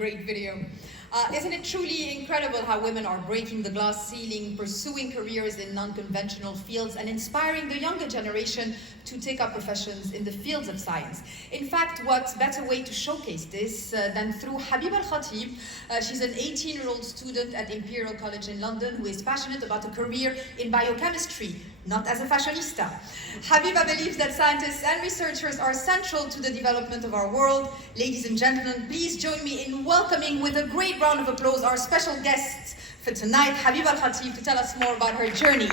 great video. Isn't it truly incredible how women are breaking the glass ceiling, pursuing careers in non-conventional fields, and inspiring the younger generation to take up professions in the fields of science? In fact, what better way to showcase this than through Habiba Al-Khatib? She's an 18-year-old student at Imperial College in London who is passionate about a career in biochemistry, not as a fashionista. Habiba believes that scientists and researchers are central to the development of our world. Ladies and gentlemen, please join me in welcoming with a great round of applause our special guests for tonight, Habiba Al-Khatib, to tell us more about her journey.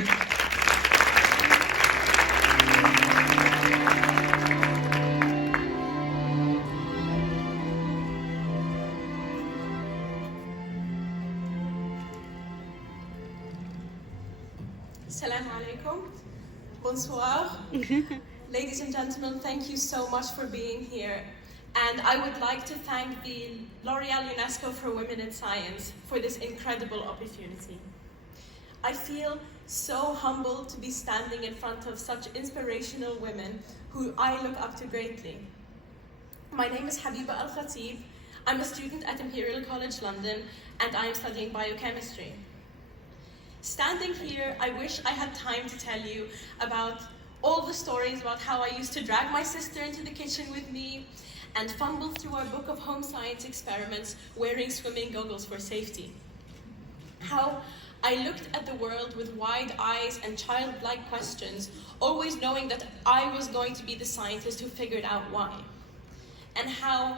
Assalamu alaikum. Bonsoir. Ladies and gentlemen, thank you so much for being here. And I would like to thank the L'Oréal UNESCO for Women in Science for this incredible opportunity. I feel so humbled to be standing in front of such inspirational women who I look up to greatly. My name is Habiba Al-Khatib. I'm a student at Imperial College London, and I am studying biochemistry. Standing here, I wish I had time to tell you about all the stories about how I used to drag my sister into the kitchen with me and fumble through our book of home science experiments wearing swimming goggles for safety. How I looked at the world with wide eyes and childlike questions, always knowing that I was going to be the scientist who figured out why. And how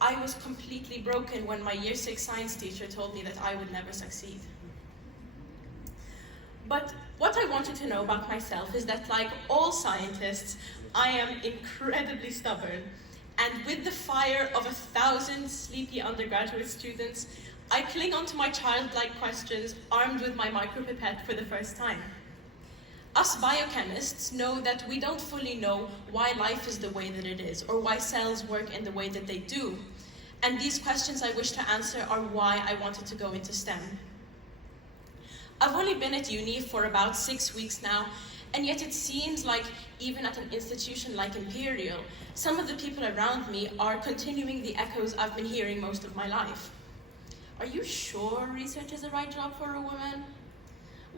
I was completely broken when my year 6 science teacher told me that I would never succeed. But what I wanted to know about myself is that, like all scientists, I am incredibly stubborn. And with the fire of 1,000 sleepy undergraduate students, I cling onto my childlike questions, armed with my micropipette for the first time. Us biochemists know that we don't fully know why life is the way that it is, or why cells work in the way that they do. And these questions I wish to answer are why I wanted to go into STEM. I've only been at uni for about 6 weeks now, and yet it seems like even at an institution like Imperial, some of the people around me are continuing the echoes I've been hearing most of my life. Are you sure research is the right job for a woman?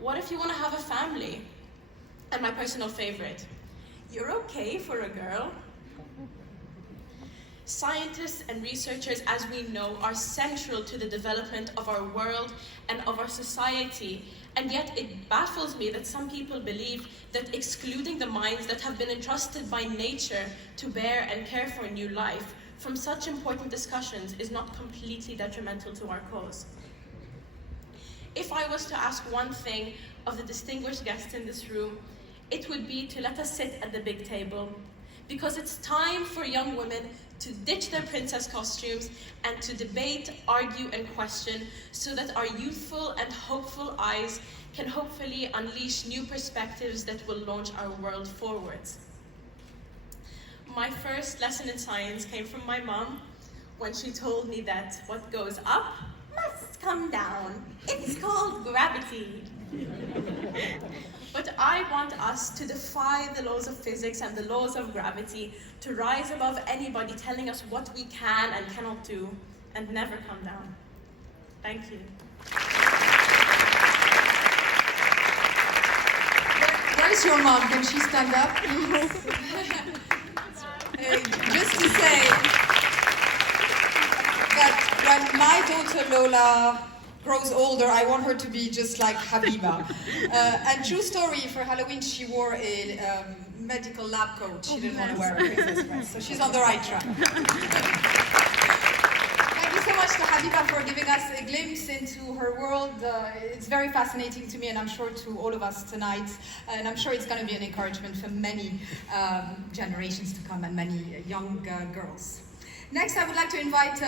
What if you want to have a family? And my personal favorite, you're okay for a girl. Scientists and researchers, as we know, are central to the development of our world and of our society, and yet it baffles me that some people believe that excluding the minds that have been entrusted by nature to bear and care for a new life from such important discussions is not completely detrimental to our cause. If I was to ask one thing of the distinguished guests in this room, it would be to let us sit at the big table, because it's time for young women to ditch their princess costumes and to debate, argue, and question so that our youthful and hopeful eyes can hopefully unleash new perspectives that will launch our world forwards. My first lesson in science came from my mom when she told me that what goes up must come down. It's called gravity. But I want us to defy the laws of physics and the laws of gravity, to rise above anybody telling us what we can and cannot do, and never come down. Thank you. Where's your mom? Can she stand up? Just to say that when my daughter Lola grows older, I want her to be just like Habiba. And true story, for Halloween she wore a medical lab coat. She didn't want to wear a princess dress, so she's on the right track. Thank you so much to Habiba for giving us a glimpse into her world. It's very fascinating to me, and I'm sure to all of us tonight. And I'm sure it's going to be an encouragement for many generations to come and many young girls. Next, I would like to invite